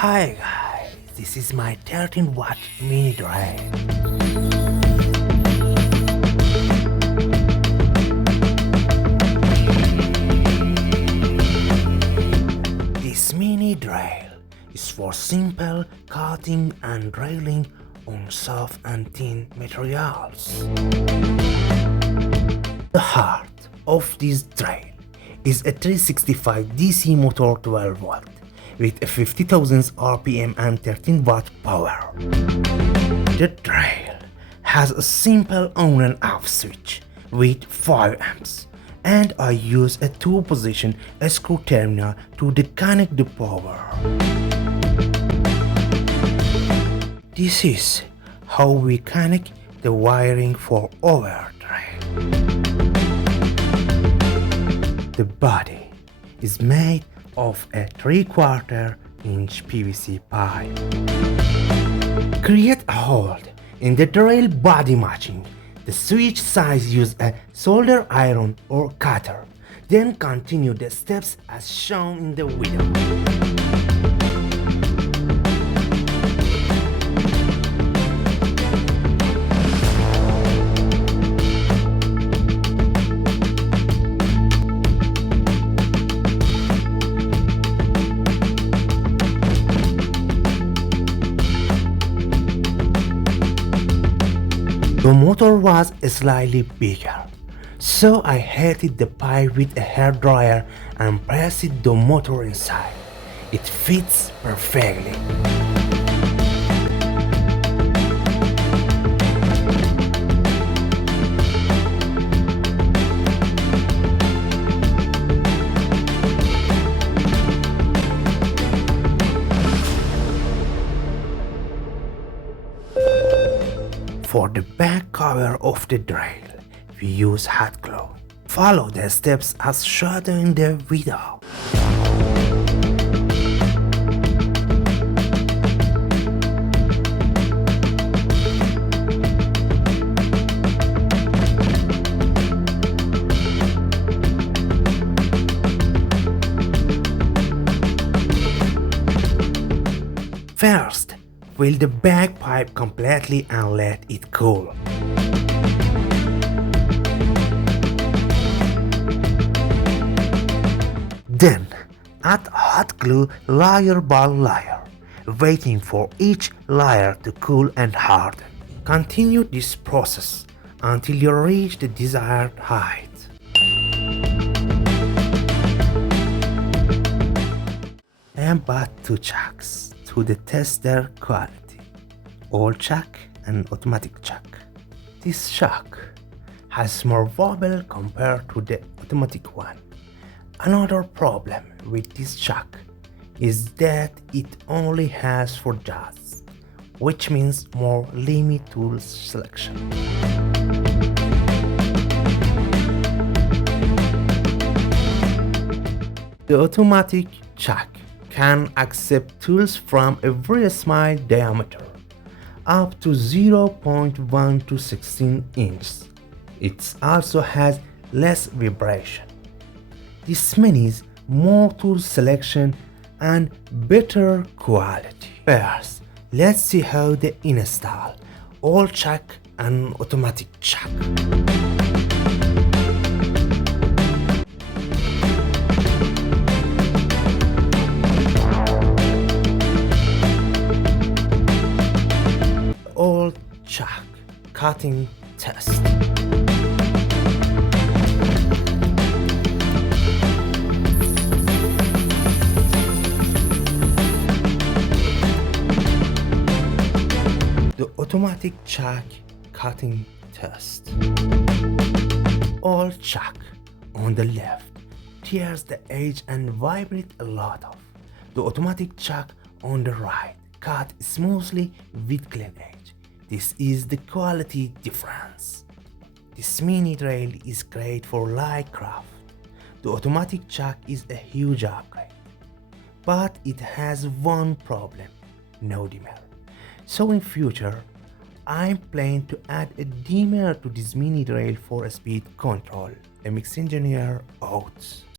Hi guys, this is my 13-watt mini drill. This mini drill is for simple cutting and drilling on soft and thin materials. The heart of this drill is a 365 DC motor 12 volt with a 50,000 RPM and 13 watt power. The drill has a simple on and off switch with 5 amps, and I use a 2-position screw terminal to disconnect the power. This is how we connect the wiring for our drill. The body is made of a 3/4 inch PVC pipe. Create a hole in the drill body matching the switch size. Use a solder iron or cutter. Then continue the steps as shown in the video. The motor was slightly bigger, so I heated the pipe with a hairdryer and pressed the motor inside. It fits perfectly. For the back cover of the drill, we use hot glue. Follow the steps as shown in the video. First, fill the back pipe completely and let it cool. Then, add hot glue layer by layer, waiting for each layer to cool and harden. Continue this process until you reach the desired height. And add 2 chucks to the tester quality, oil chuck and automatic chuck. This chuck has more wobble compared to the automatic one. Another problem with this chuck is that it only has 4 jaws, which means more limited tool selection. The automatic chuck can accept tools from a very small diameter, up to 0.1 to 16 inches. It also has less vibration. This means more tool selection and better quality. First, let's see how they install oil chuck and automatic chuck. Oil chuck cutting test. The automatic chuck cutting test. Oil chuck on the left tears the edge and vibrates a lot of. The automatic chuck on the right cut smoothly with clean edge. This is the quality difference. This mini drill is great for light craft. The automatic chuck is a huge upgrade, but it has one problem: no dimmer. So in future, I'm planning to add a dimmer to this mini drill for speed control. Mxengineer out.